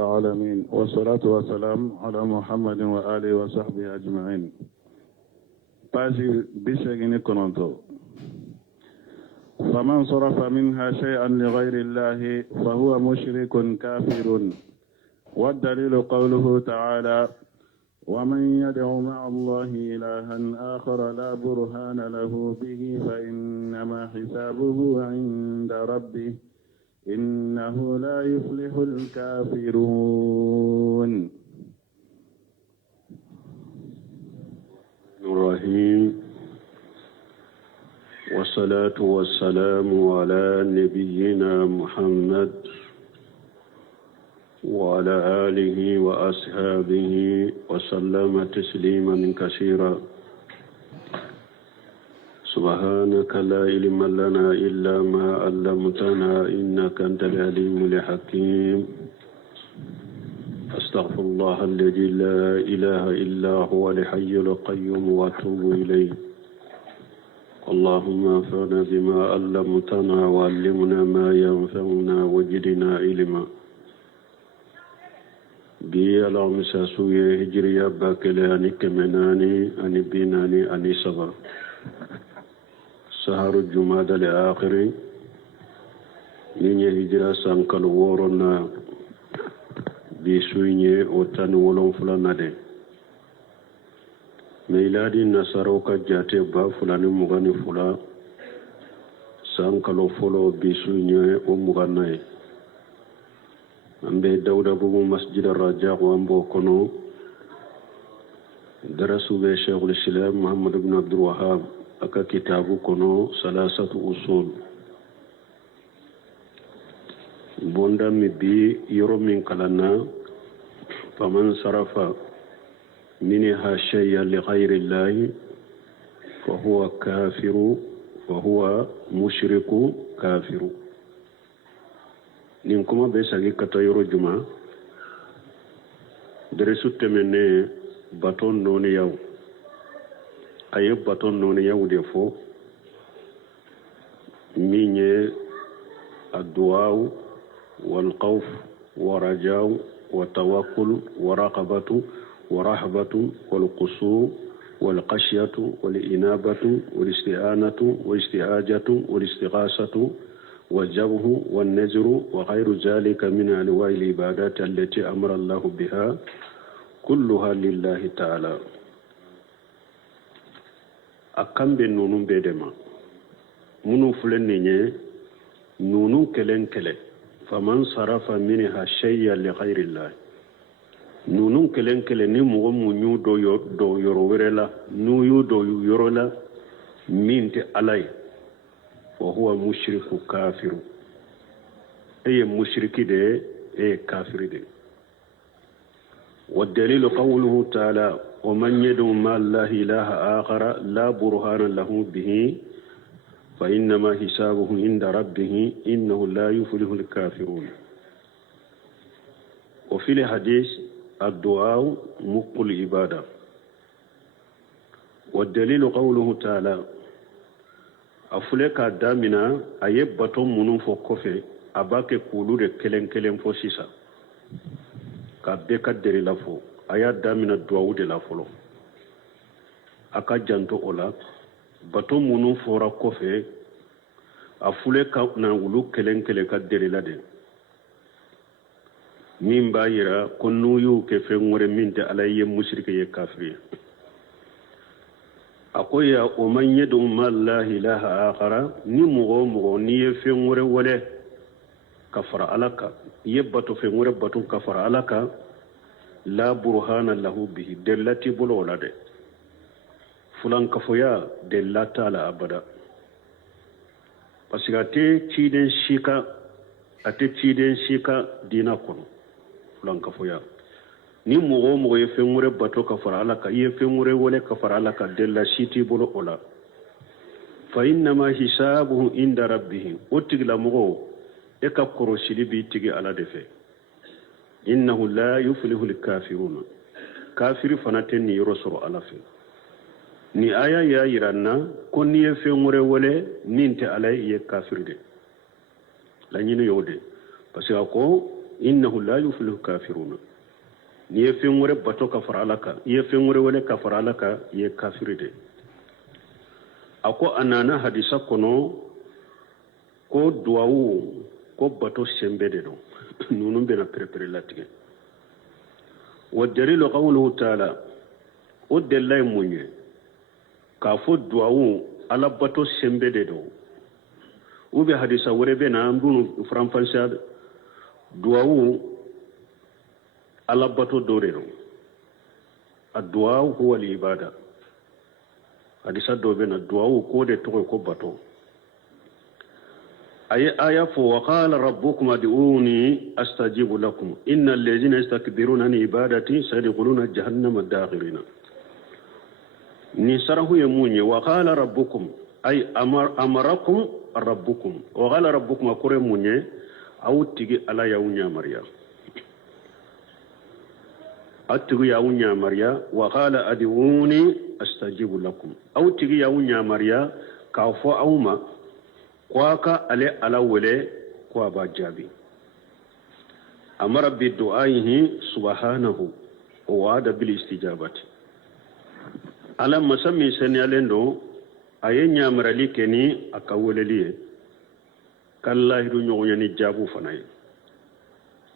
العالمين والصلاة والسلام على محمد وآله وصحبه أجمعين. باجي بشغني كنونتو. فمن صرف منها شيئا لغير الله فهو مشرك كافر. والدليل قوله تعالى: ومن يدع مع الله إلها آخر لا برهان له به فإنما حسابه عند ربه إنه لا يفلح الكافرون. الرحيم والصلاة والسلام على نبينا محمد وعلى آله وأصحابه وسلم تسليما كثيرا. سبحانك لا علم لنا إلا ما علمتنا إنك أنت العليم الحكيم. أستغفر الله الذي لا إله إلا هو الحي القيوم وأتوب إليه. اللهم انفعنا بما علمتنا وعلمنا ما ينفعنا وزدنا علما. بي اللهم ساسوي هجريا باكلاني كمناني أني بيناني أني صبر سهر الجماد الآخر نيني هجرا سانكال وورنا بسويني وطن ولون فلانا دي ميلادي نصاروكا جاتي با فلاني مغاني فلا سانكالو فلو بسويني ومغاني أمبي داودا بومو مسجد الرجاء وامبو كونو درسوا بي شيخ الإسلام محمد بن عبد الوهاب أكا كتابو كونو ثلاثة أصول بوندا مبي يرو من كلنا فمن صرف منها شيئا لغير الله فهو كافر وهو مشرك كافر. نينكما بيساقي كتا يرو جمع درسو تمني باتون نوني يو أي باتون نوني يو ديفو ميني الدعاء والخوف ورجاء والتوكل ورقبة ورهبة والقصور والخشية والإنابة والاستعانة والاستعاجة والاستغاثة والجبه والنذر وغير ذلك من أنواع العبادات التي أمر الله بها كلها لله تعالى. أكم بنونو بدما منو فلنيني نونو كلن كلن فمن صرف منها شيئا لغير الله نونو كلن كلن نمو منو دو يرولا نو دو يرولا مينت علي وهو مشرك كافر. أي مشرك ده أي كافر ده. والدليل قوله تعالى: ومن يدعو مع الله إله آخر لا برهان له به فإنما حسابه عند ربه إنه لا يفلح الكافرون. وفي الحديث: الدعاء مخ العبادة. والدليل قوله تعالى: أفلك دامنا أيبتم منون فوكوفي أباك كولور كلن كلن فوسيسا كابك الدري لفو أيا دامنا الدعاء دي لفلو أكا جانتو أولا باتو منون فورا كوفي أفلك ناولو كلن كلن كالدري لدي مين بايرا كنو يو كفن ورمين دي علي مشرك يكافرية أقويا ومن يدعو مع الله إله آخر نمغو ني فين ولا كفر عليك يبتو فين بتو كفر عليك لا برهان له به دلتي بلولا دي فلان كفويا دلتا على أبدا parce que ate ciden shika dina kono fulan kafoya ni mogo ye fen wure bato ka fara ala ka ye fen wure wole ka fara ala ka della shiti bolo ola fa innama hisabuhu inda rabbih otigla mogo e ka korosili bi tigi ala defe innahu la yuflihu alkafirun kafiri fanaten ni yoro ala fe ni aya ya yiranna ko ni ye fen wure wole ninte ala ye kafir de la nyino yode parce que ko innahu la yuflihu kafiruna ni ye fen wore bato ka fara ala ka ye fen wore wele ka fara ala ka ye kafiri de ako anana hadisa kono ko duwawu ko bato sembe de do nunum bena prepare latige wa dalilu qawluhu ta'ala o delay munye ka fo duwawu ala bato sembe de do ube hadisa wore bena ambunu franfansa duwawu ala bato dore do addu'a huwa al-ibada hadisa do bena duwawu ko de to ko bato أي آية وقال ربكم ادعوني أستجيب لكم إن الذين يستكبرون عن عبادتي سيدخلون جهنم داخرين نسره يموني وقال ربكم أي أمركم ربكم وقال ربكم أكره موني أو تيجي على يوم مريا أتيجي يوم مريا وقال ادعوني أستجيب لكم أو تيجي يوم مريا كافو أوما kwaka ale ala wele kwa ba jabi amara bi du'aihi subhanahu wa wa'ada bil istijabati ala masami senalendo ayenya marali keni akaweleliye kallahiru nyogonyani jabu fanaye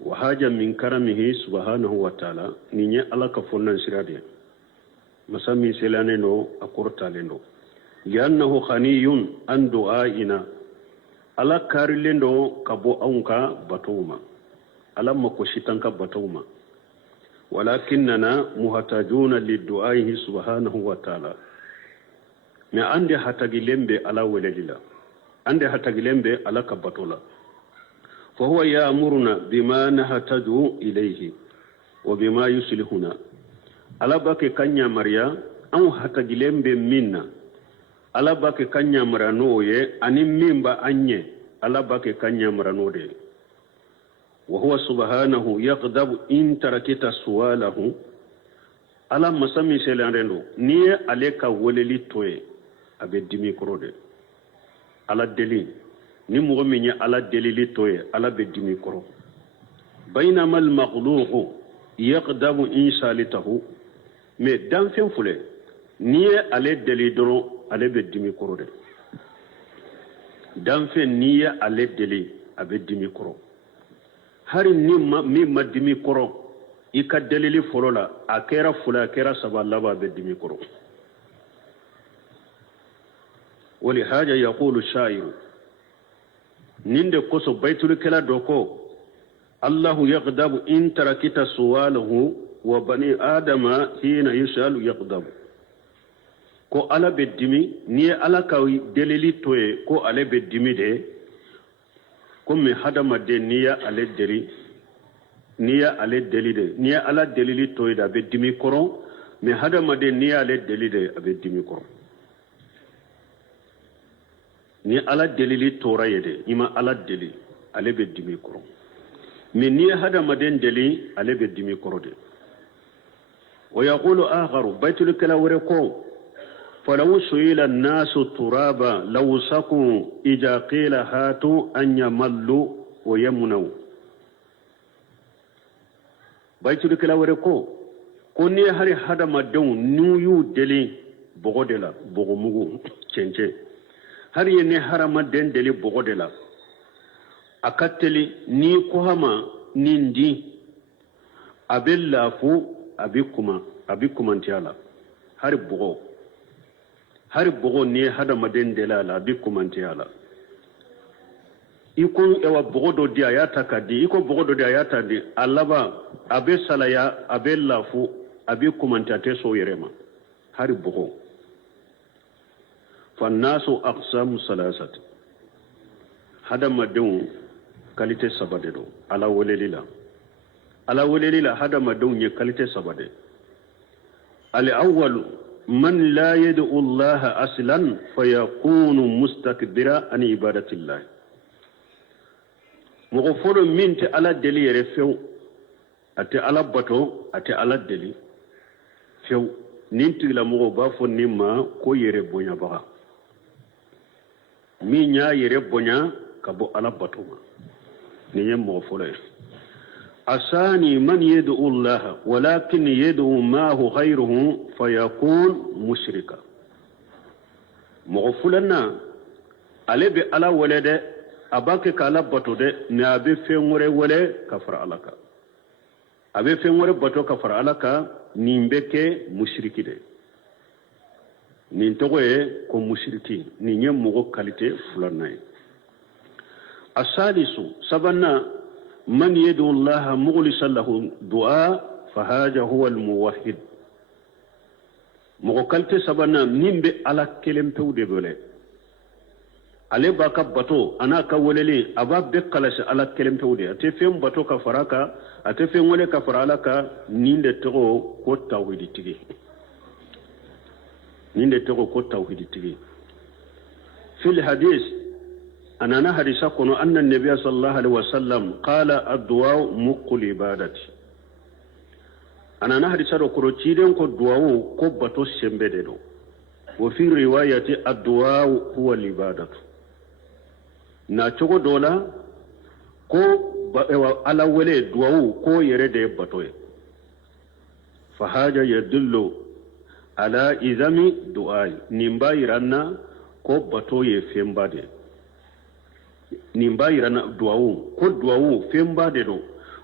wa haja min karamihi subhanahu wa ta'ala ninye ala ka fonnan sirade masami selaneno akortalendo li'annahu khaniyun an du'aina ala karilendo kabo aunka batuma ala makoshitanka batuma walakinna muhatajuna lidu'aihi subhanahu wa ta'ala ma ande hatagilembe ala welelila ande hatagilembe ala kabatola fa huwa ya'muruna bima nahtaju ilayhi wa bima yuslihuna ala bake kanya mariya an hatagilembe minna ala bake kanya marano ye ani mimba anye ala bake kanya marano de wa huwa subhanahu yaqdabu in tarakita suwalahu ala masami selanrendo ni ale ka woleli toye abe dimi korode ala deli ni mo minye ala delili toye ala be dimi koro bainama al makhluq yaqdabu in salitahu me dan fen fule ni ale deli doro ale be dimi koro de dan fen ni ale deli abe dimi koro hari ni mi ma dimi koro ika delili folola akera fula akera saballaba be dimi koro wali haja yaqulu sha'ir ninde koso baitul kala doko Allahu yaqdabu in tarakita suwalahu wa bani adama hina yusalu yaqdabu ko ala be dimi ni ala ka delili toye ko ala be dimi de ko mi hadama de niya ale deli niya ale deli de niya ala delili toye da be dimi koro mi hadama de niya ale deli de abe dimi koro ni ala delili tora yede ima ala deli ale be dimi koro mi niya hadama de deli ale be dimi koro de wa yaqulu akharu baitul kala wareko فلو سئل الناس ترابا لو سقوا إذا قيل هاتوا أن يملوا ويمنوا بيت الكلا وركو كوني هاري هذا مدون نيو دلي بغدلا بغمغو تشنجي هاري ني هرم دين دلي بغدلا أكتلي ني كوهما نيندي أبلافو أبيكما انتيالا هاري بغو har bogo ni hada maden de la bi kumanti ala iko ewa bogo do dia yata kadi iko bogo do dia yata di alaba abe salaya abe lafu abi kumanta te so yerema har bogo fannasu aqsamu salasat hada madun kalite sabade do ala walelila hada madun ye kalite sabade al awwal من لا يدعو الله أصلا فيكون مستكبرا عن عبادة الله مغفور من على دلي رفيو أتي على بطو أتي على دلي فيو ننتي لمغبا فنما كو يربونا بغا مين يربونا كبو على بطو نيم مغفور asani man yad'u Allah walakin yad'u ma'ahu ghayruhu fayakun mushrika mo fulanna ale be ala walade abake kala bato de ne abe fengore wale kafara alaka abe fengore bato kafara alaka nimbeke mushriki de nin togoye ko mushriki ni nyem mo kalite fulanna asalisu sabanna من يدعو الله مخلصا له دعاء فهذا هو الموحد مغكلت سبنا من بي على كلمة ودبله علي باكا باتو انا كوللي ابا بكلاش على كلمة ودي اتفهم باتو كفراكا اتفهم ولي كفرالكا نين تغو كو توحيد تيغي نين تغو كو توحيد تيغي في الحديث أنا نهر سكن أن النبي صلى الله عليه وسلم قال الدعاء مقل عبادتي أنا نهر سكن كروتشيدن كو دعاء كوباتو سيمبدو وفي رواية الدعاء هو العبادة ناتشوكو دولا كو على ولي دعاء كو يرد باتوي فهذا يدل على إذن دعاء نمبا يرانا كو باتو يفيمبادي nimba irana duawu ko duawu femba de do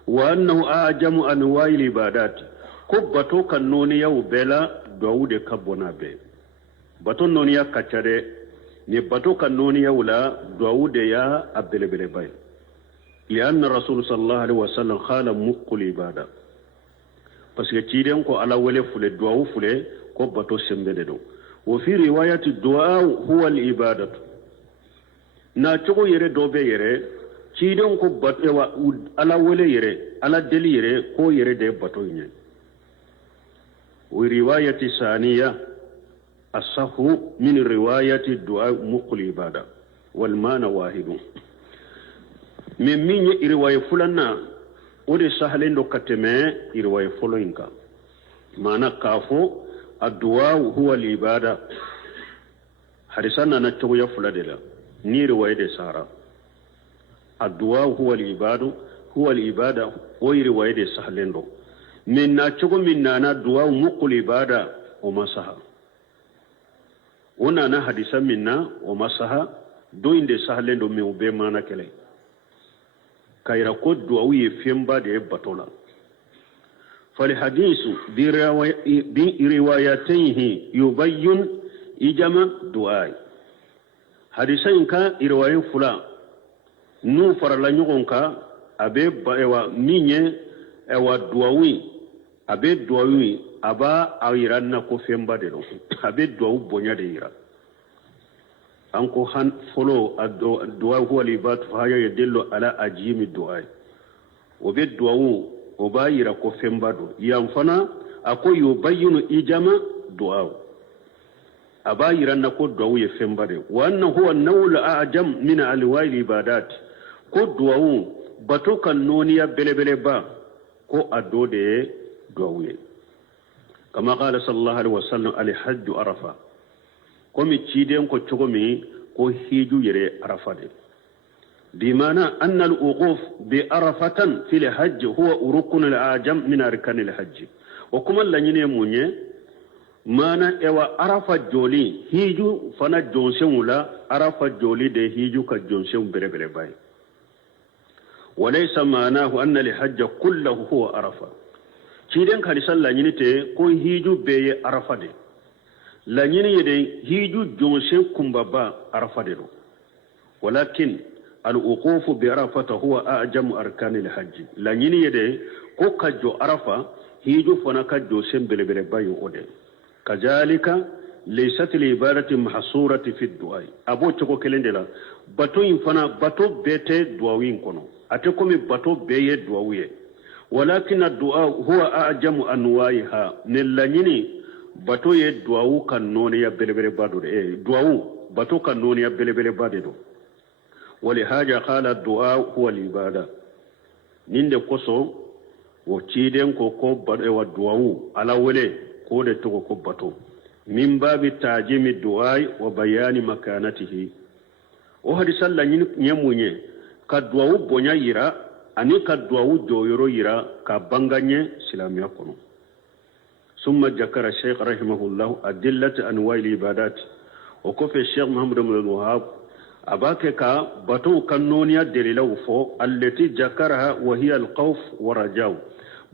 wa annahu ajamu anwa'il ibadat ko bato kan noni yaw bela duawu de kabona be bato noni ya kacare ne bato kan noni yaw la duawu de ya abelebele bay li anna rasul sallallahu alaihi wasallam khala muqul ibada parce que tiden ko ala wele fule duawu fule ko bato sembe de do wa fi riwayati du'a huwa al ibadatu na cogo yere dobe yere cidon ko batwa ala wole yere ala deli yere ko yere de bato nya wa riwayati saniya asahu min riwayati du'a muqul ibada wal mana wahidu min riwaya fulanna ode sahlen do kateme riwaya foloinka mana kafo addu'a huwa al ibada harisana na cogo ya fuladela ni riwaya de sara addu'a huwa al-ibadu huwa al-ibada o riwaya de sahlendo min na chugo min na du'a muqul ibada o masaha ona na hadisa minna o masaha do inde sahlendo mi ube mana kele kayra ko du'a wi femba de batola fal hadisu bi riwayatayhi yubayyin ijama du'a hadisain ka irwaye fula nu farala nyogon ka abe ewa minye ewa duawi abe duawi aba ayiranna ko femba de no abe duawu bonya de ira anko han folo du'a huwa libat fa ya yadillu ala ajimi du'a obe duawu obayira ko femba do yamfana ako yubayyinu ijama du'a aba yiranna ko duwawu ye fembare wa annahu huwa an-nawl a'jam min alwa'il ibadat ko duwawu bato kan noniya belebele ba ko adode duwawu ye kama qala sallallahu alaihi wasallam al-hajj arafa ko mi ciden ko cogomi ko hiju yere arafa de bimana anna al-uquf bi arafatan fil hajj huwa urukun al-a'jam min arkan al-hajj wa kuma lanyine munye mana ewa arafa joli hiju fana jonsen wula arafa joli de hiju ka jonsen berebere bay walaysa manahu anna li hajja kullahu huwa arafa ciden kali salla nyini te ko hiju beye arafa de la nyini yede hiju jonsen kumbaba arafa de do walakin al uquf bi arafata huwa a'jam arkan al hajj la nyini yede ko kajo arafa hiju fana ka jonsen berebere bay ode كذلك ليست العبادة محصورة في الدعاء أبو تكو كلندلا باتو ينفنا باتو بيت دعوين كنو أتكم باتو بي دعوية ولكن الدعاء هو أعجم أنواعها نلانيني باتو يدعو كنوني بلبل بادو دعو باتو كنوني بلبل بادو ولهذا قال الدعاء هو العبادة نند كوسو وتشيدن كوكو بدو دعو على ولي kode togo ko bato min babi tajimi du'ai wa bayani makanatihi o hadi salla nyamunye ka du'u bonya yira ani ka duwawu jɔyɔrɔ yira ka banganye silamiya kono. ثم ذكر الشيخ رحمه الله أدلة أنواع العبادات وكفى الشيخ محمد بن الوهاب أباك كا بطو كنونيا دليل وفو التي ذكرها وهي الخوف والرجاء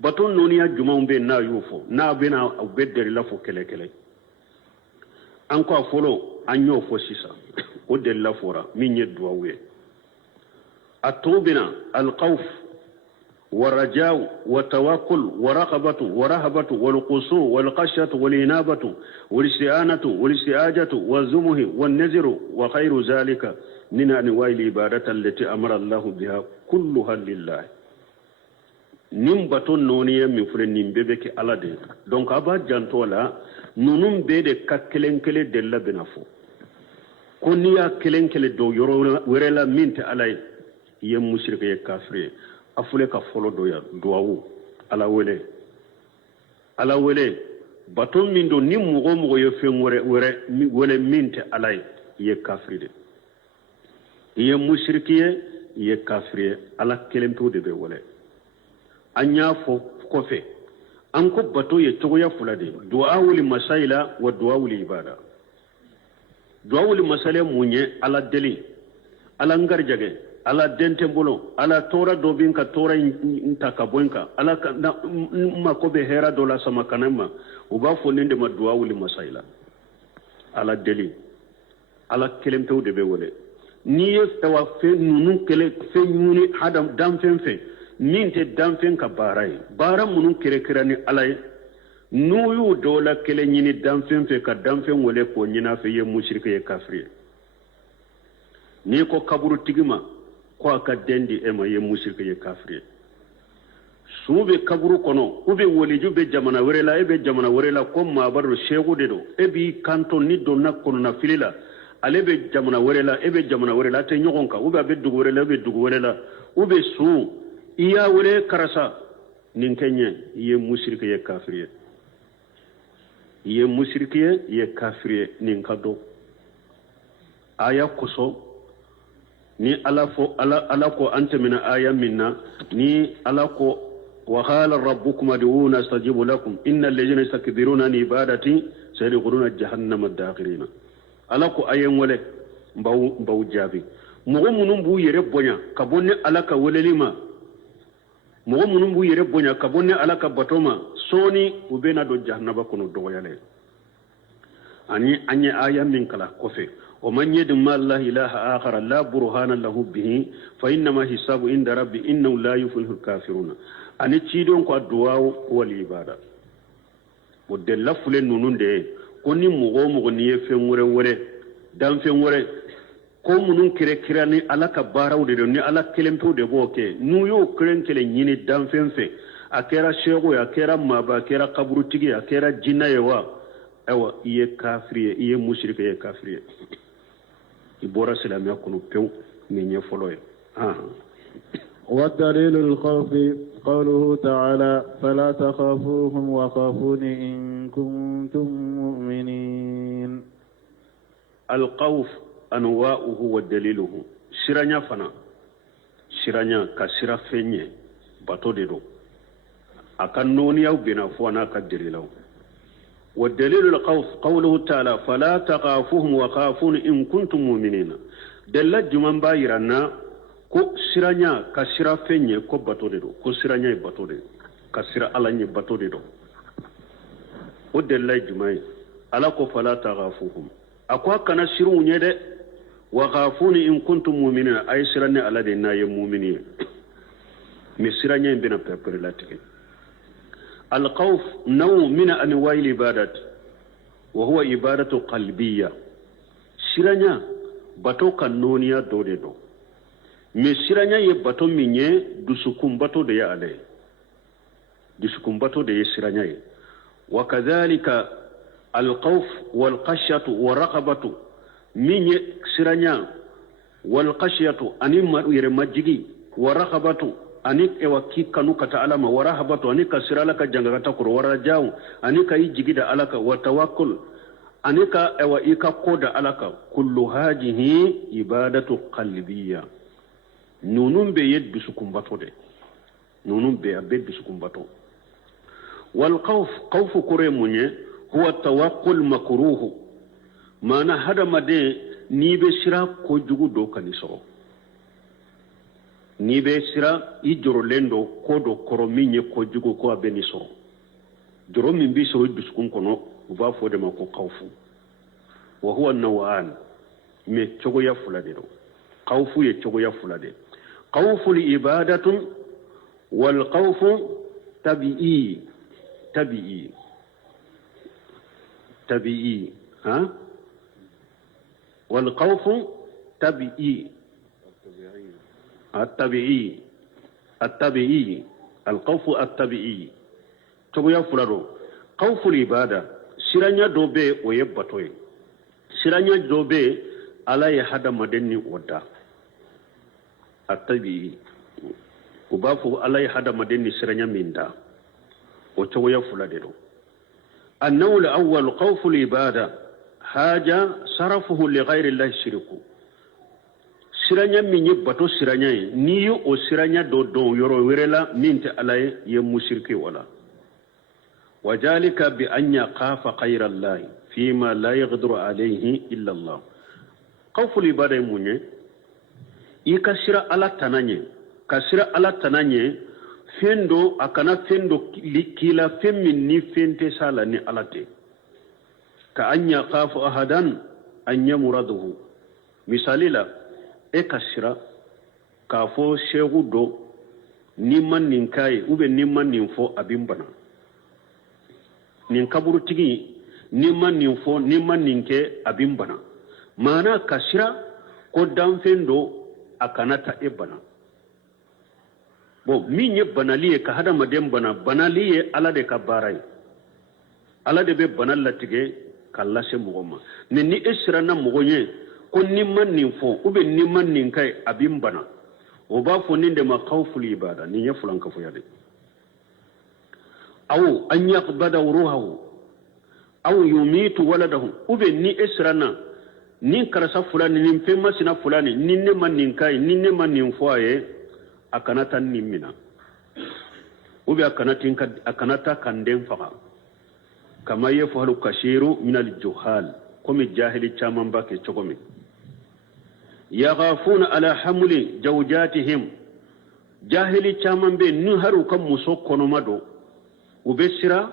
بطو نونيا جمعون بين نا يوفو نا بينا أو بيت دليل فو كله كله أنكو أفولو أنيو فو سيسا ودليل فورا من يدواوي أتوبنا الخوف والرجاء والتوكل ورغبة ورهبة والقصور والخشية والإنابة والاستعانة والاستعاجة والزمه والنذر وخير ذلك من أنواع العبادة التي أمر الله بها كلها لله نمبتون نونيا من فرن نمببك على دي دونك أبا جانتولا نونم بيد ككلن كلي دلا بنافو كونيا كلن كلي دو يورو ورلا منت علي يم مشرك يكافري afule ka folo doya duwawu ala wele baton min do ni mogo ye fen wele minte alay ye kafride ye mushrikiye ye kafriye ala kelemto de be wele anya fo kofe an ko bato ye togoya fulade duawul masaila wa duawul ibada duawul masale munye ala deli ala ngarjage ala dente bolo ala tora dobin ka tora inta ka bonka ala ma ko be hera dola sama kanama uba fo nende ma duwa wuli masaila ala deli ala kelemtew de be wole ni tawa fe nunu kele fe nyuni hadam dam fe ninte dam fen ka baray bara munun kere kirani alay nuyu dola kele nyini dam fe ka dam fen wole ko nyina fe ye mushrike ye kafiri ni ko kaburu tigima ko aka dendi ema ye musirka ye kafiri sube kaburu kono ube woliju be jamana werela ebe jamana werela ko mabaru shegu dedo ebi kanto ni donna kono na filila alebe jamana werela ebe jamana werela te nyogonka ube be dugu werela ube su iya were karasa ninkenye ye musirka ye kafiri ye kafiri ninkado aya koso ni ala ko anta min aya minna ni ala ko wa qala rabbukum ad'una astajibu lakum innal ladhina yastakbiruna an ibadati sayadkhuluna jahannama dakhirina ala ko ayen wole mbaw jabi mogo munum bu yere bonya ka bonne ala ka wolelima mogo munum bu yere bonya ka bonne ala ka batoma soni ubena do jahannaba kono dogoyale ani anye aya min kala kofe ومن يدعو مع الله إله آخر لا برهان له به فإنما حسابه عند ربي إنه لا يفلح الكافرون أن تشيدون كو الدعاء والعبادة ودل فلن نونون دي كوني مغو نيه فنوره وره دام فنوره ko munun kire kirani ala ka baraw de ni ala kelemto de boke nu yo kiren kele nyini dam fenfe akera shego ya akera maba akera kaburu tigi akera jinna yewa ewa iye kafiriye iye mushrike ye kafiriye ibora silamiya kono pew ni nyefolo ye والدليل الخوف قوله تعالى فلا تخافوهم وخافوني إن كنتم مؤمنين. الخوف أنواعه ودليله سيرانيا فنا سيرانيا كسيرا فيني باتو ديدو أكنوني أو بنا فوانا كدليلو. والدليل الخوف قوله تعالى فلا تخافوهم وخافون إن كنتم مؤمنين. دلت جمان بايرانا ko siranya ka sira fenye ko bato de do ko siranya e bato de ka sira ala nye bato de do o de lay jumay ala ko fala taghafuhum akwa kana siru nye de wa ghafuni in kuntum mu'minina ay siranya ala de na ye mu'mini mi siranya e bina pepere latike al khawf naw min anwa'i al ibadat wa huwa ibadatu qalbiyya siranya bato kanoniya do de do mesiranya ye bato minye dusukun bato de ya ale dusukun bato de siranya ye wa kadhalika al khawf wal khashyatu wa raqabatu minye siranya wal khashyatu ani yere majigi wa raqabatu ani ewa kikanu kata alama wa rahabatu ani kasirala ka jangata kur warajaw ani kai jigida alaka wa tawakkul ani ka ewa ika koda alaka kullu hadhihi ibadatu qalbiyya nunun be yeddu sukum bato de nunun be abe dusukun bato wal khawf kore munye huwa tawaqqul makruh mana hadamade ni be sira ko jugu do kaniso ni be sira i joro lendo ko do koro minye ko jugu ko abeni so joro min bi so dusukun kono uba fo de ma ko khawfu wa huwa nawan me chogo ya fulade do khawfu ye chogo ya fulade khawfu li ibadatun wal khawfu tabi'i ها والخوف تبعي التبعي الخوف التبعي تو يا فلارو خوف العباده سيرانيا دوبي ويباتوي سيرانيا دوبي على يحد مدني ودا التبعي وبافو على يحد مدني سيرانيا ميندا وتو يا فلادو النوع الأول خوف العبادة حاجة صرفه لغير الله شركه سرانيا من يبطو سرانيا نيو او سرانيا دو يورو ويرلا مينت علي يمشركي ولا وذلك بأن يخاف خير الله فيما لا يقدر عليه إلا الله خوف العبادة مني يكسر على تناني كسر على تناني fendo akana fendo kila femmin ni fente sala ni alate ka anya khafu ahadan anya muraduhu misalila e kasira kafo shegu do ni man nin kai ube ni man nin fo abimbana nin kaburu tigi ni man nin fo ni man nin ke abimbana mana kasira ko dan fendo akana ta ebana bon min ye banaliye ka hada madem banaliye ala de ka baray ala de be banal latige kala se mugoma ni esrana mugonye ko ni man nin fo ube ni man nin kai abim bana o ba fo ninde ma khawful ibada ni ye fulan ka fo yade aw an yaqbada ruhahu aw yumitu waladahu ube ni esrana ni karasa fulani ni pema sina fulani ni ne man nin kai ni ne man nin fo aye akanata nimina ubi akanata kanden faga kama yafalu kashiru min al-juhal komi jahili chaman bake chogomi yaghafuna ala hamli zawjatihim jahili chaman be ni haru kam muso kono mado ubesira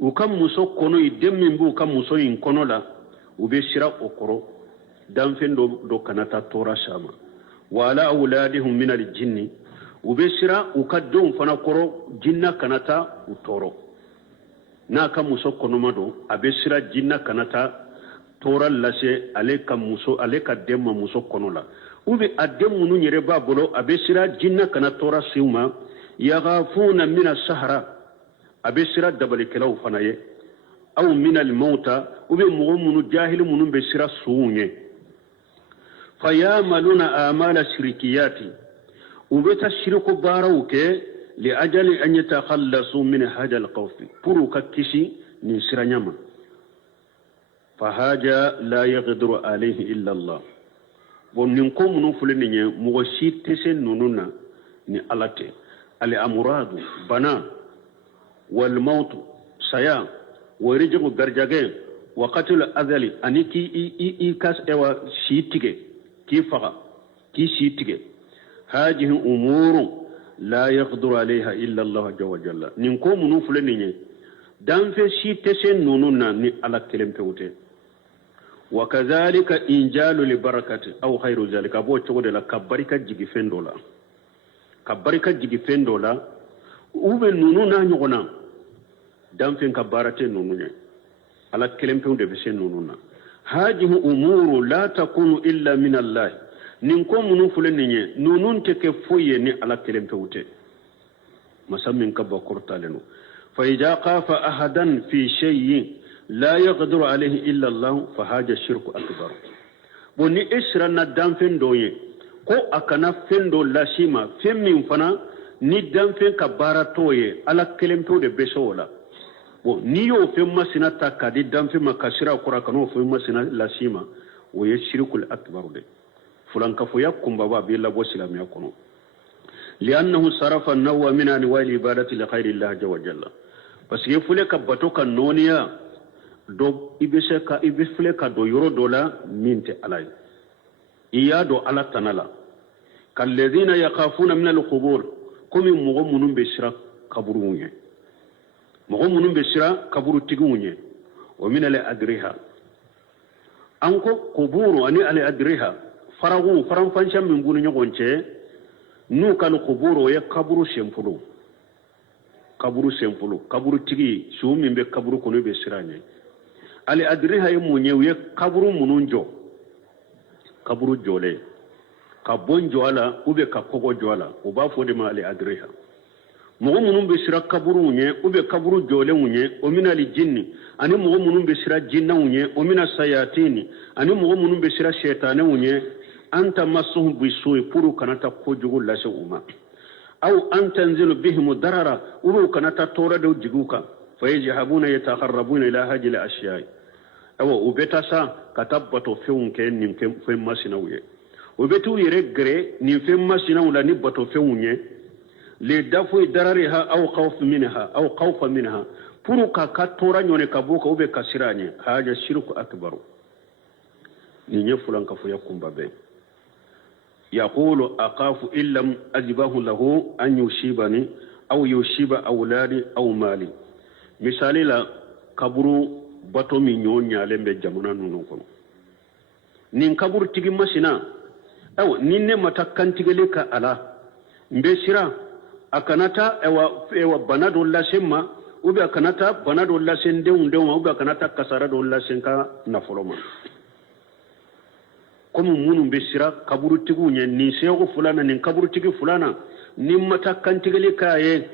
ukam muso kono idemmin bu kam muso in kono la ubesira okoro danfen do kanata tora shama wala auladihum min al-jinni ubesira ukaddum fana koro jinna kanata utoro na ka muso konomado abesira jinna kanata tora lase aleka muso aleka demma muso konola ube ademu nu nyere ba bolo abesira jinna kana tora siuma yaghafuna min as-sahara abesira dabalikelaw fana ye aw min al-mauta ube mugumunu jahil munu besira suunye فيعملون آمال الشركيات وبيت الشرك باروك لأجل أن يتخلصوا من هذا الخوف بروك كشي نسر نيما فهذا لا يقدر عليه إلا الله ونكم نفلني مغشي تسن نوننا ni alate al-amrad bana wal maut saya warijagu garjage wa qatl azali aniki i kas ewa shitige كيفها كيشيتك هذه أمور لا يقدر عليها إلا الله عز وجل نكون نفلني دام في شيء تسن نوننا على كلمة توته وكذلك إنجال لبركة أو خير ذلك أبو تقول لك كبركة جيجي فندولا كبركة جيجي فندولا وبن نوننا نغنا دام في كبارة نوننا على كلمة توته نوننا هذه أمور لا تكون إلا من الله نكون نفلني نونون تكفويني على كلمة توته مسمين كبا كورتالنو فإذا قاف أحدا في شيء لا يقدر عليه إلا الله فهذا الشرك أكبر بني إسرنا دام فندوي كو أكنا فندو لاشيما فمين فنا ni دام فين كبارة توي على كلمة توته بسولا bon ni yo fe masina ta kadi dan fe makasira kura kanu fe masina lasima wo ye shirkul akbar de fulan ka fo yakumba ba bi labo silamiya kono li'annahu sarafa an-nawwa min anwa'i al-ibadati li ghayri Allah azza wa jalla parce que fule ka bato ka noniya do ibese ka ibifule ka do yoro dola minte alay iya do ala tanala kalladhina yakhafuna min al-qubur kumi mogo munum be sira kaburu unye mogo munum be sira kaburu tigi unye wa min al-adriha anko quburu ani al-adriha faragu faran fancham min bunu nyogonche nu kan quburu ya kaburu shempulu kaburu tigi sumi be kaburu kono be siranye ali adriha yemunye ye kaburu mununjo kaburu jole ka bonjo ala ube ka kogo jola uba fode ma ali adriha mogo munun be sira kaburu unye ube kaburu jole unye o min ali jinni ani mogo munun be sira jinna unye o min sayatini ani mogo munun be sira shaytane unye anta masuhum bisu'i puru kanata kojugu lase uma aw an tanzilu bihim darara uru kanata tora do jiguka fayajhabuna yatakharrabuna ila hajil ashiya'i aw ubeta sa katabbato feunke nim fe masina uye ubetu yere gre ni fe masina wala ni bato feunye le dafu darariha aw khawf minha puru ka tora nyone kabuka ube kasiranye haja shirku akbaru ni nyefulan ka fuya kumbabe يقول أخاف إن لم أجبه له أن يشيبني أو يشيب أولادي أو مالي مثالي لا كبرو باتومي نيون يالم بجمنا نونكم نين كبر تيجي مسنا أو نين متى كان تيجي لك على مبشرة أكنتا أو بناد الله سما وبي أكنتا بناد الله سندهم دهم وبي أكنتا كسرة الله سنكا نفرما komu munum be sira kaburu tigu nya ni sego fulana nin kaburu tigi fulana nimmata kantigale kaye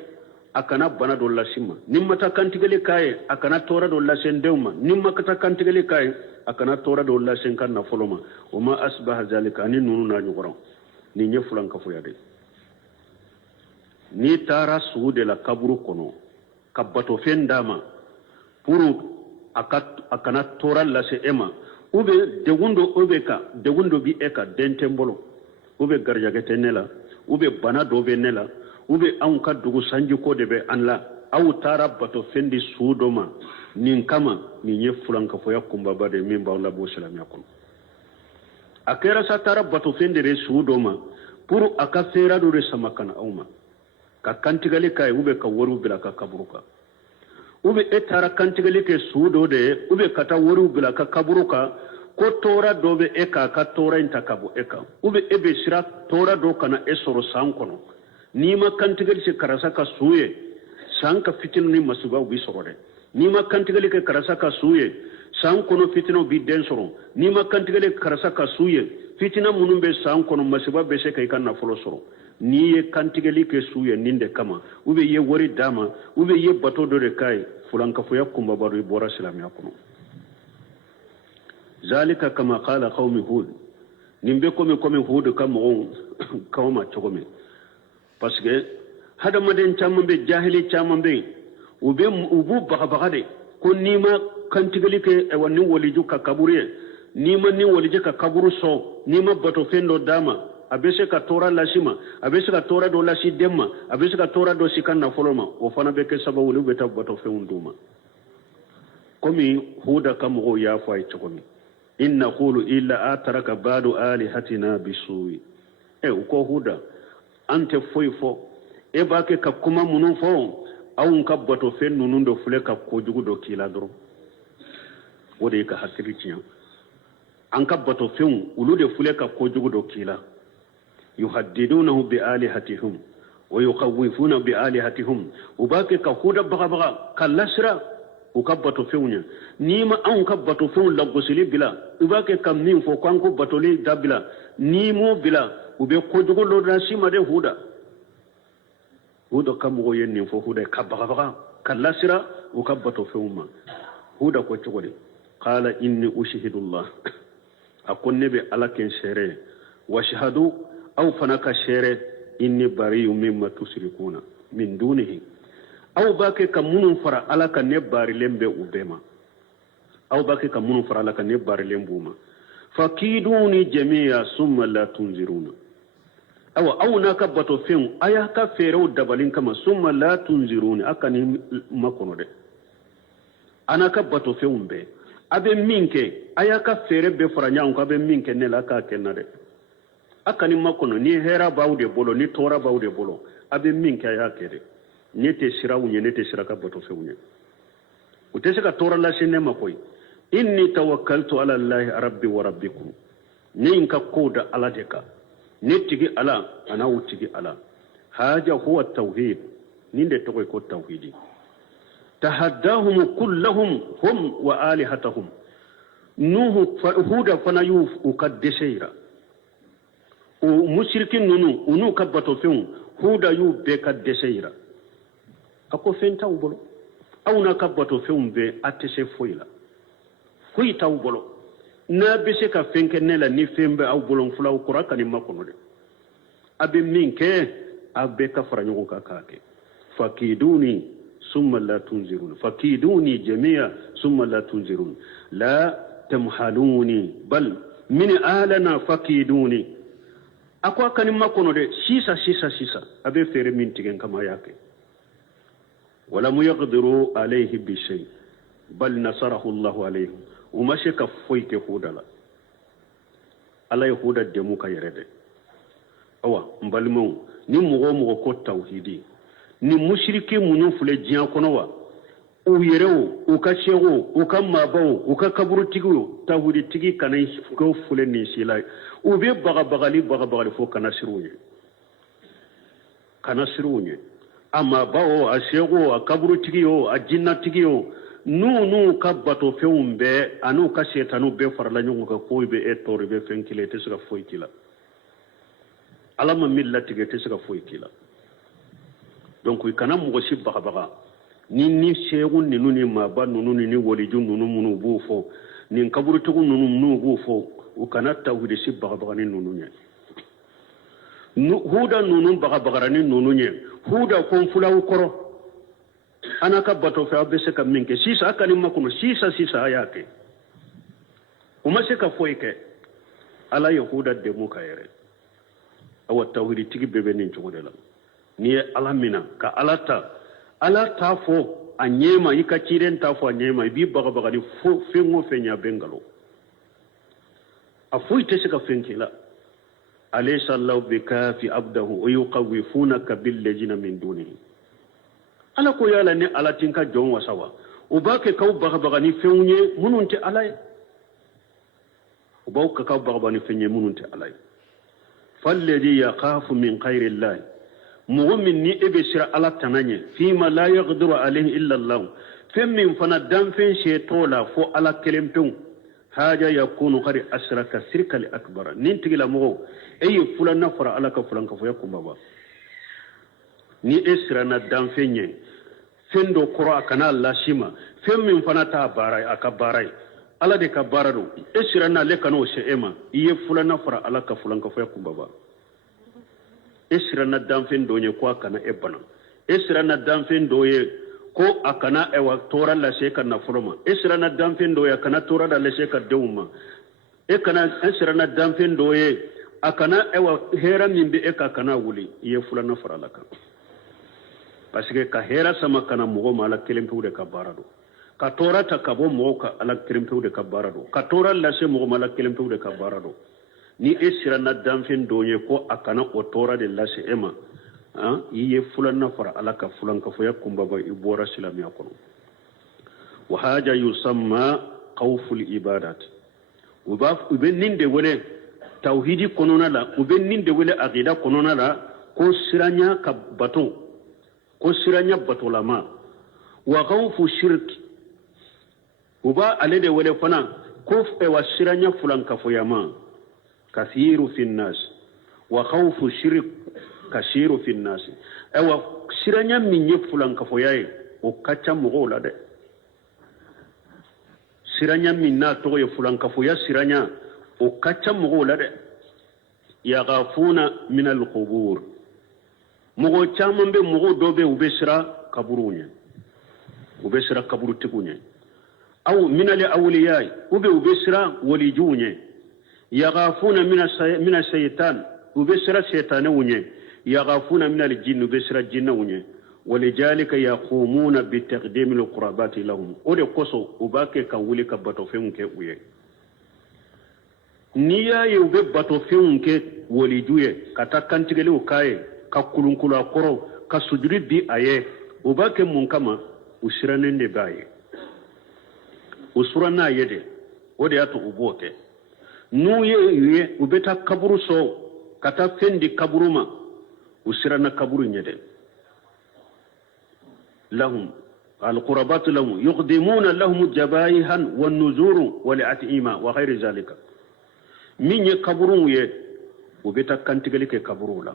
akana bana do lasima nimmata kantigale kaye akana tora do lasen dewma nimmata kantigale kaye akana tora do lasen kan na foloma wama asbaha zalika ni nunu na nyugoro ni nye fulan ka foya de ni tara suude la kaburu kono kabato fendama puru akana tora lase ema ube degundo bi eka dentembolo ube garjagete nela ube bana dobe nela ube an ka dugu sanji ko debe anla aw tara bato fendi sudoma nin kama ni nye fulanka foya kumba bade min ba la bo salam yakon akera sa tara bato fendi re sudoma puru aka fera do re samakana awma ka kantigale kay ube ka woru bila ka kaburuka ube etara kantigale ke sudo de ube kata woru bila ka kaburuka ko tora dobe eka ka tora intakabu eka ube ebe sira tora do kana esoro sankono nima kantigale se karasa ka suye sanka fitino ni masuba ubi sorode nima kantigale ke karasa ka suye sankono fitino bi densoro nima kantigale karasa ka suye fitina munumbe sankono masuba be se kay kana folo soro ni ye kantigale ke suye ninde kama ube ye wori dama ube ye bato do de kai fulanka foya kumba baru bora salam yakuno zalika kama qala qaumi hud nimbe komi hud kam on kawma chogome parce que hada maden chamambe jahili chamambe ubu bagade ko nima kantigale ke e wonni woliju ka kaburiye nima ni wolije ka kaburu so nima bato fendo dama abese ka tora lashima abese ka tora do lashi demma abese ka tora do sikanna foloma o fana be ke sababu lu beta bato fe unduma komi huda kam go ya fa chokomi in naqulu illa ataraka badu alihatina bisuwi ko huda ante foifo e bake ka kuma munun fo awun ka bato fe nunun do fule ka ko jugu do kila doro wode ka hakiri tiyan an ka bato fe ulu de fule ka ko jugu do kila yuhaddidunahu bi alihatihim wa yuqawwifuna bi alihatihim ubake ka huda baga kallasra ukabbato fewnya nima an kabbato few la gosili bila ubake kam nin fo kanko batoli dabila nimo bila ube ko jogo lo rasima de huda kam go yenni fo huda kabaga kallasra ukabbato fewma huda ko chogode qala inni ushhidullah akonne be alaken sere wa shahadu aw fanaka shere inni bari'u mimma tusrikuna min dunihi aw bake ka munun fara ala ka ne bari lembe ubema aw bake ka munun fara ala ka ne bari lembuma fakiduni jami'a summa la tunziruna awa awna ka bato fen aya ka ferew dabalin kama summa la tunziruni akani makono de ana ka bato fen be abe minke aya ka fere be faranya on ka be minke ne la ka kenna de akani makono ni hera bawde bolo ni tora bawde bolo abe minke aya kede ni te sirawunye ne te siraka bato fewunye utese ka tora la sene makoy inni tawakkaltu ala allahi rabbi wa rabbikum ni ka koda ala de ka نتيجي على أنا وتيجي على هذا هو التوحيد نين تقول كو التوحيد تهداهم كلهم هم وآلهتهم نوح هودا فنيوف وكدسيرا ومشركين نو كبتو فيهم هودا يو بكدسيرا أكو فين تاوبلو أو نكبتو فيهم بأتسي فويلا كوي تاوبلو na bese ka fenke nela ni fembe au bolon fula u kuraka ni makono de abi minke abe ka faranyo ka kake fakiduni summa la tunzirun fakiduni jami'a summa la tunzirun la tamhaluni bal min alana fakiduni akwa kan makono de sisa abe fere min tigen kama yake wala mu yaqdiru alayhi bi shay bal nasarahu Allah alayhi umashe ka foike hudala ala yahuda de muka yerede awa mbalimo ni mugo ko tawhidi ni mushriki munun fule jiya kono wa u yerewo u ka shego u ka mabawo u ka kaburu tigiwo tawhidi tigi kanai ko fule ni silai u be bagali fo kana sirunye amma bawo a shego a kaburu tigiyo a jinna tigiyo nu ka bato fewum be anu ka setanu be farla nyungu ka koy be etor be fenkile te suka foy kila alama millati ge te suka foy kila donc kana mo shi baga ni shegun ni nuni ma ba nunu ni woli jun nunu munu bu fo ni kaburu tugu nunu munu bu fo u kana tawhid shi baga ni nunu nya huda nunu baga ni nunu nya huda kon fulaw koro ana ka bato fa be se ka minke sisa akani makuno sisa ayake umase ka foike ala yahuda de muka yere awa tawhidi tigi bebe nin chugudela ni ala mina ka alata fo anyema yika chiren ta fo anyema bi baga ni fo fengo fenya bengalo afuite se ka fenkila alaysa allah bikafi abdahu wa yuqawifunaka bil ladina min dunihi ala ko yala ne ala tinka jon wasawa ubake kaw baga ni fewnye mununte alay ubawka kaw baga ni fewnye mununte alay falladhi yaqafu min khayri allah mu'min ni ebe sira ala tananye fima la yaqdiru alayhi illa allah femmin fana dan fen shetola fo ala kelempon haja yakunu qad asraka sirka li akbar nin tigila mo ey fulana fara ala ka fulan ka fo yakumba ba ni esra na dan fenye fendo koro akana Allah shima femmin fana ta barai aka barai ala de ka barado esra na le kano sheema iye fulana fara ala ka fulan ka fo yakumba ba esra na dan fendo nye ko akana ebana esra na dan fendo ye ko akana ewa tora la sheka na fuloma esra na dan fendo ye kana tora da la sheka deuma e kana esra na dan fendo ye akana ewa hera mimbe e ka kana wuli iye fulana fara ala ka parce que ka hera sama kana mogo mala kelempu de ka barado ka tora ta kabo mogo ka ala kelempu de ka barado ka tora la se mogo mala kelempu de ka barado ni esira na danfen donye ko akana o tora de la se ema iye fulan na fara ala ka fulan ka foya kumba ba ibora silamiya kono wa haja yusamma qawful ibadat ube ninde wele tawhidi konona la ube ninde wele aqida konona la ko siranya ka bato ko siranya batolama wa khawfu shirk uba alede wele fana ko fe wa siranya fulan ka foyama kathiru fi nnas wa khawfu shirk kashiru fi nnas ewa siranya minye fulan ka foyaye o kacha mo la de siranya minna to ye fulan ka foya siranya o kacha mo la de yaghafuna min al-qubur mogo chaman be mogo dobe ubesira kaburunya ubesira kaburu tikunya aw min al-awliya ubesira walijunya yaghafuna min ash-shaytan وبسرا شيطان وني يغافون من الجن وبسرا جن وني ولذلك يقومون بتقديم القربات لهم ودي قصو وباكي كولي كباتو فيهم كي ويه niya ye ube bato fenun ke walijuye kata kantigele ukaye ka kulunkula koro ka sujudi bi aye ubake mun kama usiranen de baye usurana yede ode ato uboke nuye ubeta kaburu so kata fendi kaburuma usirana kaburu nyede lahum القربات لهم يقدمون لهم جبائها والنذور والأطعمة وغير ذلك min ye kaburu ye u bɛ taa kantigɛli kɛ kaburu la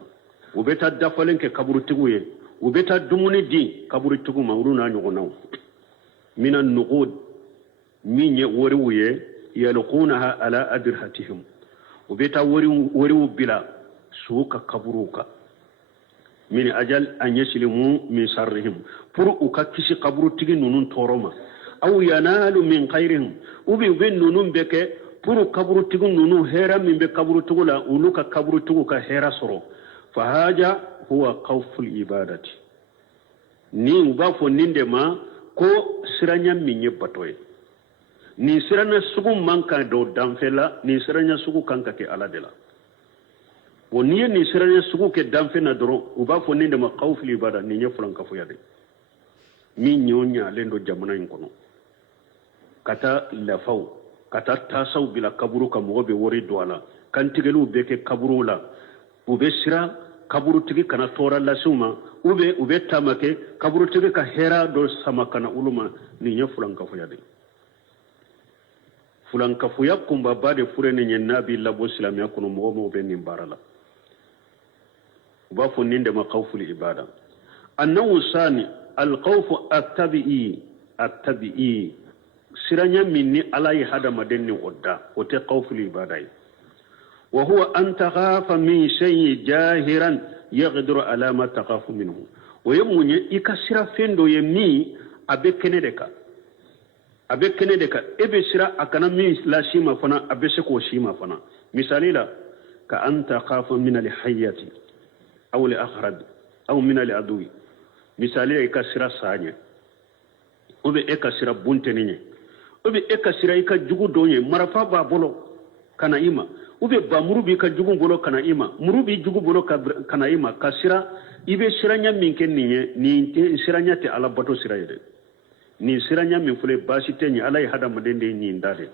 u bɛ taa dafalen kɛ kaburutigiw ye u bɛ taa dumuni di kaburutigiw ma olu n'a ɲɔgɔnnaw mina nugud min ye wariw ye yalqunaha ala adirhatihim u bɛ taa wariw bila sugu ka kaburuw kan min ajal an yaslimu min sarrihim pour u ka kisi kaburutigi ninnu tɔɔrɔ ma aw yanalu min khairihim u bɛ ninnu bɛ kɛ pour kaburutigu nunu hera min be kaburutigu la ulu ka kaburutigu ka hera soro fahaja huwa khawful ibadati ni ubafo ninde ma ko siranya minye batoye ni siranya sugu manka do danfela ni siranya sugu kanka ke ala dela woni ni siranya sugu ke danfena doro ubafo ninde ma khawful ibada ni nyefulan ka fuyade min nyonya lendo jamana inkono kata lafaw kata tasaw bila kaburu ka mogo be wori do ala kantigelu be ke kaburu la ube sira kaburu tigi kana tora lasuma ube tamake kaburu tigi ka hera do sama kana uluma ni nya fulan ka fuya de fulan ka fuya kumba bade fure ni nabi labo islamiya kono mogo be ni barala uba fo ninde ma khawful ibada annahu sani alkhawfu attabi'i siranya minni alai hada madenni odda ote khawful ibadai wa huwa an takhafa min shay'in jahiran yaqdiru ala ma takhafu minhu wa yamunye ikasira fendo ye mi abe kenedeka ebe sira akana min la shima fana abe se ko shima fana misalila ka an takhafa min al hayyati aw al akhrad aw min al adwi misalila ikasira sanya obe ekasira bunteninye obe ekasira ika jugu donye marafa ba bolo kana ima ube ba murubi ka jugu bolo kana ima murubi jugu bolo kana ima kasira ibe siranya minke niye ni siranya te ala bato sirayede ni siranya min fule basi te ni ala hada madende ni ndade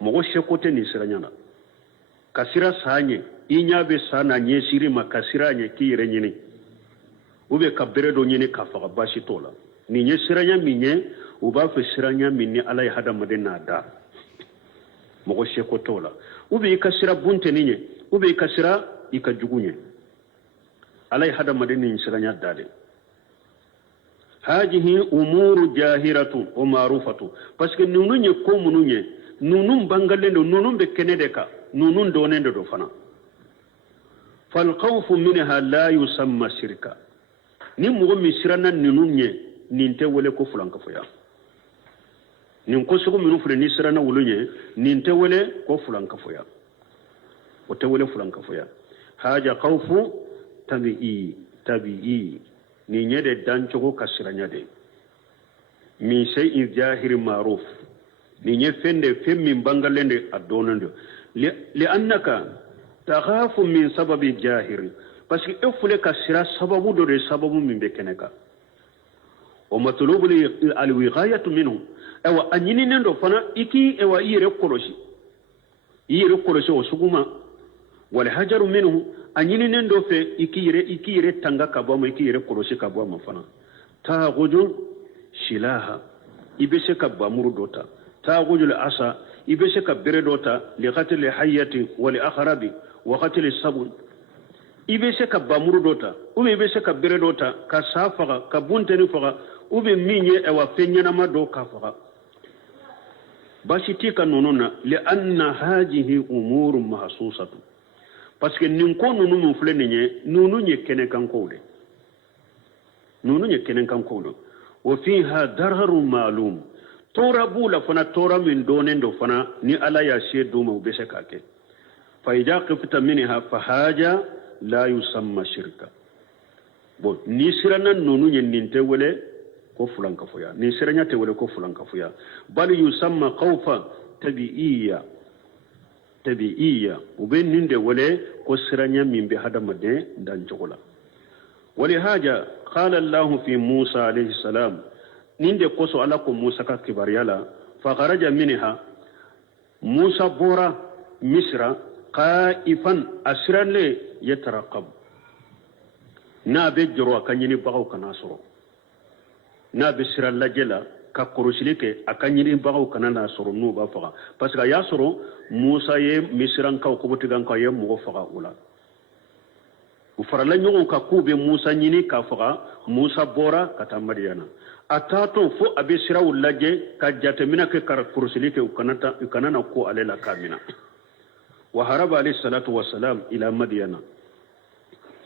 mogo shekote ni siranya na kasira sanye inya be sana nye siri makasira nye kire nyini ube kabere do nyini kafa basi tola ni nye siranya minye uba fe siranya minni ala hada madena da mogo sheko tola ube ikasira bunte ninye ube ikasira ikajugunye alai hada madini siranya dade hajihi umuru jahiratu wa ma'rufatu parce que nununye ko mununye nunun bangalendo nunun be kenedeka nunun donende do fana fal khawfu minha la yusamma shirka ni mogo mi sirana nununye ninte wole ko fulanka foya nin ko sugu minu fure ni sirana wulunye ninte wole ko fulanka foya o te wole fulanka foya haja khawfu tabi'i ni nyede dancogo kasiranya de min shay'in jahir ma'ruf ni nye fende femmin bangalende adonando li annaka takhafu min sababi jahir parce que efule kasira sababu do de sababu min be keneka o matlubu al wiqayatu minhu ewa anyini nendo fana iki ewa yire koloshi o suguma wal hajaru minhu anyini nendo fe iki yire tanga kabama iki yire koloshi kabama fana ta gujul shilaha ibese kabamuru dota ta gujul asa ibese kabere dota li qatl hayyati wal akhrabi wa qatl sabun ibese kabamuru dota ube ibese kabere dota ka safaga ka bunteni faga ube minye ewa fenyana mado ka faga basitika nonona li anna hajihi umur mahsusatu parce que nin ko nunu mun fule nye nunu nye kene kan kowde wa fiha dararun ma'lum tora bula fana tora min donendo fana ni ala ya she duma ubese kake فإذا خفت منها فهذا لا يسمى شركا bon ni sirana nonu nyen tewele ko fulan kafuya ni siranya tewele ko fulan kafuya bal yusamma khawfa tabi'iyya ube ninde wele ko siranya min bi hadamade dan jogola ولهذا قال الله في موسى عليه السلام ninde koso ala ko Musa ka kibariyala fa kharaja minha Musa bora misra qaifan asranle yataraqab na be joro akanyini bagaw kana soro na be sira lajela ka korosilike akanyini bagaw kana na soro no ba faga parce que ya soro Musa ye misran ka ko botigan ka ye mo faga ula u farala nyogon ka kube Musa nyini ka faga Musa bora kata Madiana atato fo abe sira ulaje ka jatemina ke kar korosilike ukana na ko alela kamina wa haraba alayhi salatu wassalam ila Madiana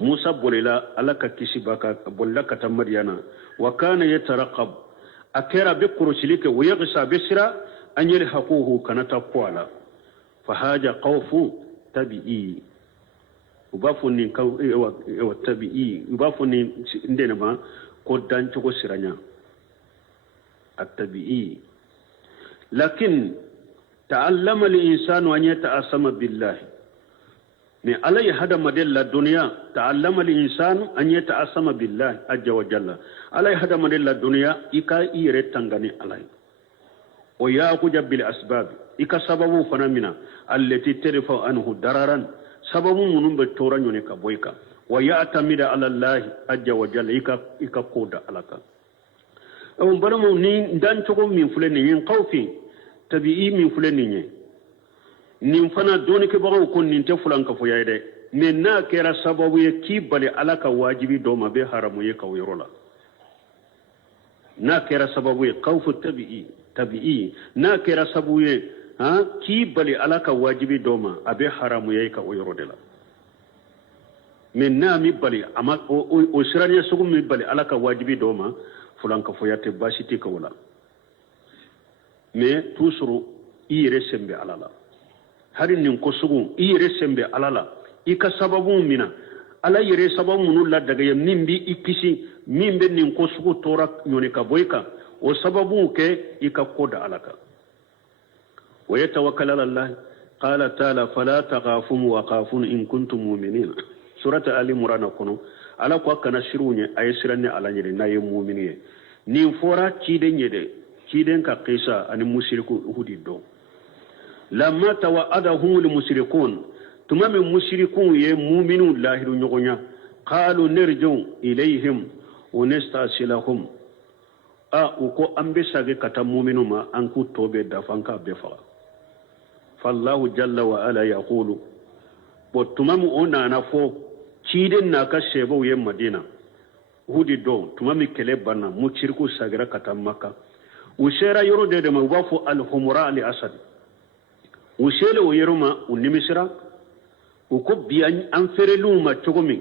Musa bolila alaka kisibaka bolla kata Madiana wa kana yataraqab akera be kurusilike wayagsa bisra an yalhaquhu kanata qala fa haja qawfu tabi'i ubafuni kaw wa tabi'i ubafuni ndene ma ko dancho ko siranya at-tabi'i lakin ta'allama al-insanu an yata'assama billahi من علي هذا مدل الدنيا تعلم الإنسان أن يتعصم بالله عز وجل علي هذا مدل الدنيا إكا يرتنغني علي ويأخذ بالأسباب إكا سبب فنمنا التي ترفع عنه ضررا سبب من بتورا يونيكا بويكا ويعتمد على الله عز وجل إكا قود عليك برمو دان تقوم من فلنين قوفي تبيئي من فلنين nin fana doni ke bagaw kon nin te fulan ka foya de men na kera sababu ye ki bale alaka wajibi do ma be haramu ye ka wirola na kera sababu ye khawfu tabi'i na kera sababu ye ki bale alaka wajibi do ma abe haramu ye ka wiro de la men na mi bale ama o siranya sugu mi bale alaka wajibi do ma fulan ka foya te basiti ka wala mais toujours ire sembe alala hari nin ko sugu ire sembe alala ika sababu mina ala yere sababu munu la daga yam nimbi ikisi mimbe nin ko sugu tora nyone ka boyka o sababu ke ika koda alaka wa yatawakkal ala allah qala ta'ala fala taghafum wa khafun in kuntum mu'minin surata ali imran kono ala ko kana shirunye ay siranne ala nyede na yem mu'miniye ni fora ciden ka qisa ani mushriku hudi do لما توعدهم المشركون تمام المشركون يؤمنون الله نغنيا قالوا نرجو إليهم ونستأصلهم وكو أمبساغي كتا مؤمنون ما أنكو توبة دفنكا بفا فالله جل وعلا يقول وتمام أنا نفو تيدن ناكا سيبو يم مدينة هودي دو تمام كليبانا مشركو ساغرا كتا مكة وشيرا يرو دي دم وفو الحمراء لأسد وشيله ويرما ونمسرا وكو بيان أنفرلو ما تقومي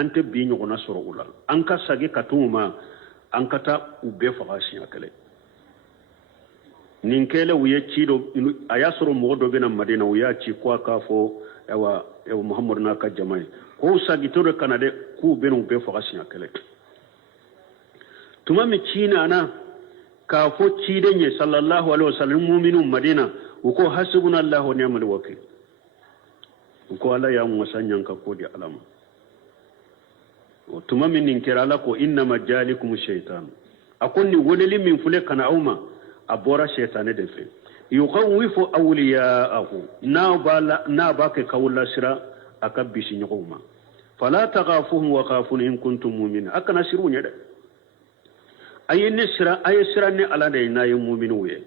أنت بيني ونصر أولا أنك ساقي كتوما أنك تا وبيفغاشي أكلي نينكيلا ويتشيدو أياسرو مغدو بنا مدينة وياتشي كوا كافو ewa محمد ناكا جماعي كو ساقي توري كنادي كو بينو وبيفغاشي أكلي تمامي تشينا أنا كافو تشيدني صلى الله عليه وسلم مؤمنون مدينة uko hasbuna allah wa ni'mal wakil uko ala ya musanyan ka kodi alama tuma min ninkira la ko inna majalikum shaytan akonni woleli min fule kana auma abora shaytan de fe yuqawifu awliya'ahu na ba ka kawla sira akabisi nyoma fala taghafuhum wa khafun in kuntum mu'minin akana shiru nyade ayne sira ne ala de na yi mu'minu ye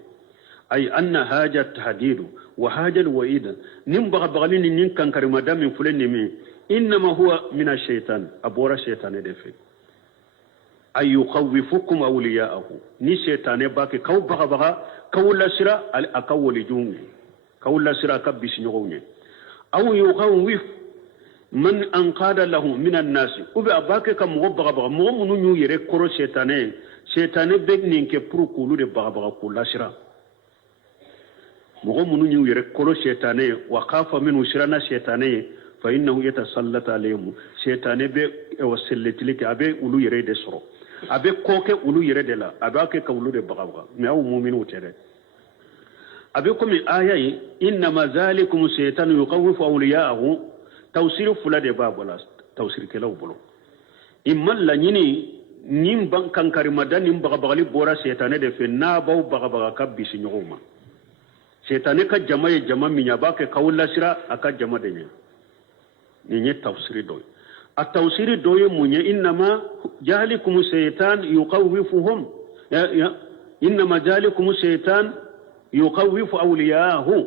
أي أن هاجة التحديد وهاجة الوئيد نمبغ بغلين ننكن كرمدام من فلن من إنما هو من الشيطان أبورا الشيطان دفع أي يخوفكم أولياءه ني شيطان باكي كو بغا بغا كو لا سرا أكول جوني كو لا سرا كبش نغوني أو يخوف من أنقاد له من الناس وبي أباكي كم بغا بغا مغم نيو يري كورو شيطان بغنين كي برو كولو دي بغا بغا كو لا سرا mogo munu nyu yere kolo shaytane wa khafa minhu shirana shaytane fa innahu yatasallatu alayhim shaytane be wasalletilike abe ulu yere de soro abe koke ulu yere de la abe ke ka ulu de bagawa me aw mu'minu tere abe komi aya yi inna ma zalikum shaytanu yuqawwifu awliya'ahu tawsir fulade babola tawsir kelaw bolo imma la nyini nim ban kankari madani bagabagali bora shaytane de fe na baw bagabaga kabisi nyoma shaytane ka jamaye jama minya bake kawla sira aka jama de nya ni tawsiri do a tawsiri do ye munye inma jalikum shaytan yuqawwifuhum inma jalikum shaytan yuqawwifu awliya'ahu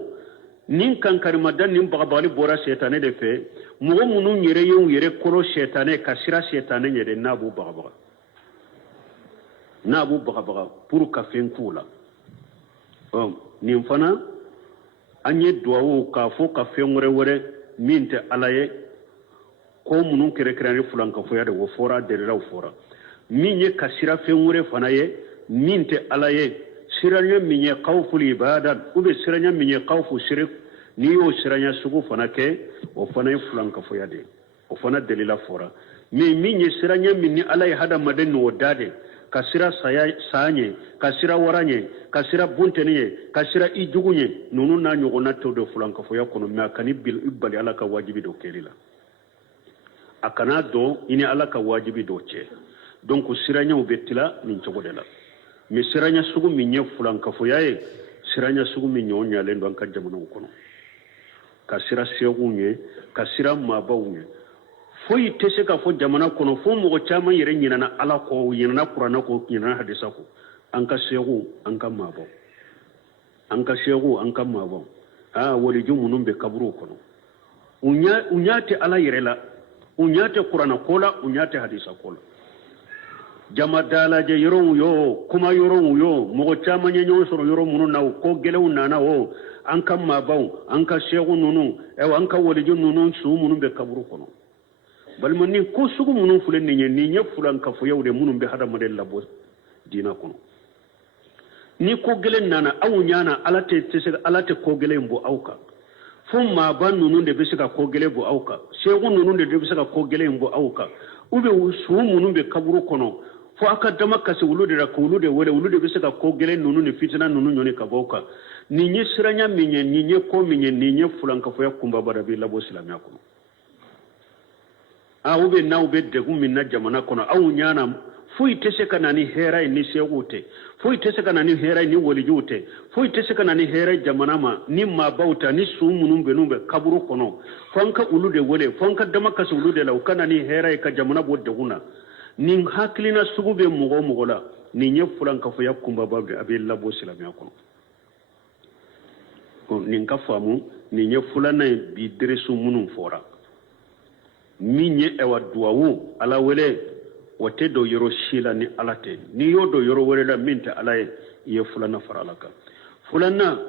nin kankari madan nin bagabagali bora shaytane de fe mogo munu yere yen yere koro shaytane ka sira shaytane yere nabu bagabaga pour ka fen kula nin fana anye duwawu ka fo ka fen wore minte alaye ko munu kere kere fulan ka foya de wo fora de raw fora minye ka sira fen wore fana ye minte alaye siranya minye qawful ibadat ube siranya minye qawfu shirk ni yo siranya sugu fana ke o fana fulan ka foya de o fana delila fora mi minye siranya minni alaye hada maden no dade kasira sanye kasira waranye kasira bunteniye kasira ijugunye nunu na nyogona to do fulan ka foya kono ma kani bil ibali alaka wajibi do kelila akana do ini alaka wajibi do che donc siranya ubetila min chogodela mi siranya sugu minye fulan ka foya e siranya sugu minyo nyale ndo anka jamana kono kasira segunye kasira mabawunye foyi tese ka fo jamana kono fo mogo chama yere nyina na ala ko nyina qur'ana ko nyina hadisa ko anka segu anka mabo wali jumunum be kaburu kono unyate ala yere la unyate qur'ana kola unyate hadisa kola jama dala je yoro yo kuma yoro yo mogo chama nyenyo soro yoro munu na ko gelew nana o anka mabo anka segu nunu anka wali jumunum su munu be kaburu kono balma ni ko sugu munun fulen ni nye fulan ka fo yawde munun be hada model labo dina kono ni ko gelen nana awu nyana alate ko gelen bo awka fu ma ban nunun de bisika ko gelen bo awka shegu nunun de bisika ko gelen bo awka ube su munun be kaburu kono fo aka dama kasi wulude ra ko wulude wole wulude bisika ko gelen nunun ni fitina nunun nyoni ka boka ni nye siranya minye ni nye ko minye ni nye fulan ka fo yakumba bada bi labo islamia kono ube na ube degu minna jamana kono awu nyana fu itese kana ni hera ni segute fu itese kana ni hera ni wolijute fu itese kana ni hera jamana ma ni mabauta ni sumunum benumbe kaburu kono fanka ulude wole fanka damaka ulude law kana ni hera ka jamana bo deguna ni haklina sugube mugo la ni nyefulan ka fu yakumba babbe abil labo islamia kono ko ni ngafamu ni nyefulana bi dresu munum fora minye ewa duwawu ala wele wate do yoro shila ni alate ni yodo yoro wele la minta alaye ye fulana faralaka fulana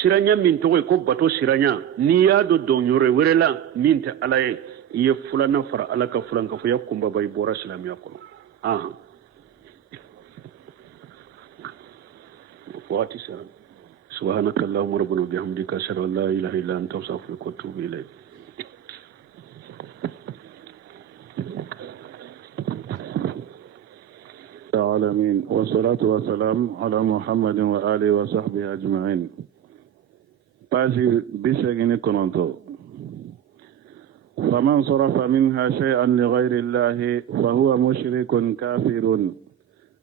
siranya minto ko bato siranya ni yado do yoro wele la minta alaye ye fulana faralaka fulanka fo yakumba bay bora islamia kono wati sa subhanakallahumma rabbana bihamdika ashhadu an la ilaha illa anta astaghfiruka wa atubu ilayk العالمين والصلاة والسلام على محمد وآله وصحبه أجمعين. باشي بشكل كنتو فمن صرف منها شيئا لغير الله فهو مشرك كافر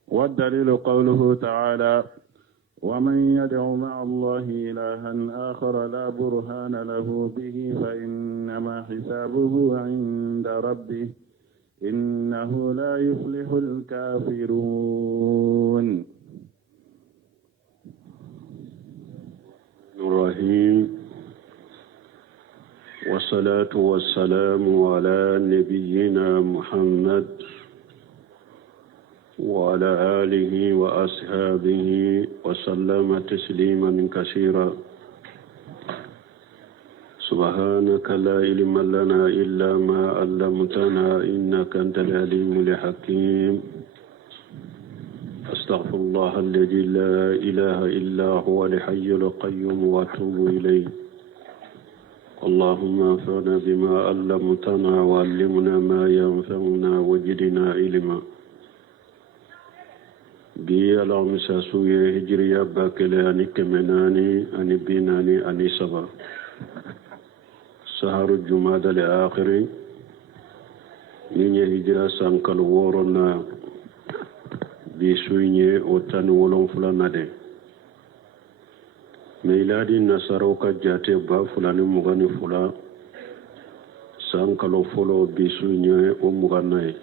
والدليل قوله تعالى ومن يدع مع الله إلها آخر لا برهان له به فإنما حسابه عند ربه إنه لا يفلح الكافرون. الرحيم والصلاة والسلام على نبينا محمد وعلى آله وأصحابه وسلم تسليما كثيرا. سبحانك لا علم لنا إلا ما علمتنا إنك أنت العليم الحكيم. أستغفر الله الذي لا إله إلا هو الحي القيوم وأتوب إليه. اللهم انفعنا بما علمتنا وعلمنا ما ينفعنا وزدنا علما. بي اللهم ساسوي هجريا باكلي أني كمناني أني بيناني أني سبا سهر الجماد الآخر نيني هجرا سانكال وورنا بسويني وطن ولون فلانا دي ميلادي نصاروكا جاتي با فلاني مغاني فلا سانكالو فلو بسويني ومغاني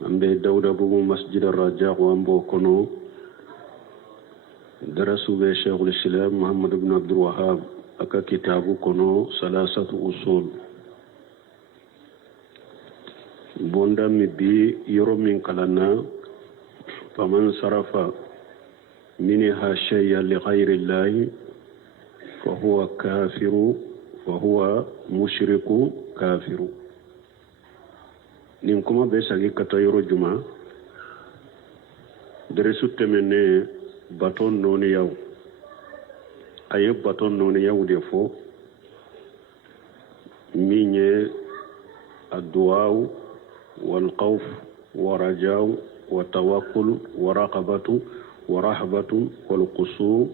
ambe dawda bugu masjid ar-raja wambo kono darasu be shaykhul islam muhammad ibn abdul wahhab aka kitabu kono salasatu usul bonda mi bi yoro min kalana faman sarafa minha shay'an li ghayri allah fa huwa kafiru fa huwa mushriku kafiru. nin kuma be sagi kata yoro juma dere sutte menne baton noni yaw aye baton noni yaw de fo minye الدعاء والخوف ورجاء والتوكل ورقبة ورهبة والقصور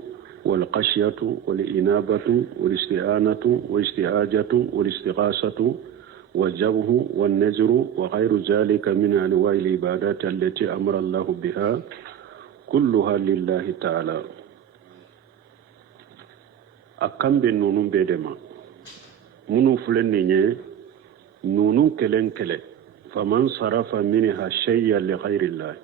والخشية والإنابة والاستعانة والاستعاجة والاستغاثة والجبه والنذر وغير ذلك من أنواع العبادات التي أمر الله بها كلها لله تعالى. أكم بنونم بدما منو فلنيني نونو كلن كله فمن صرف منها شيئا لغير الله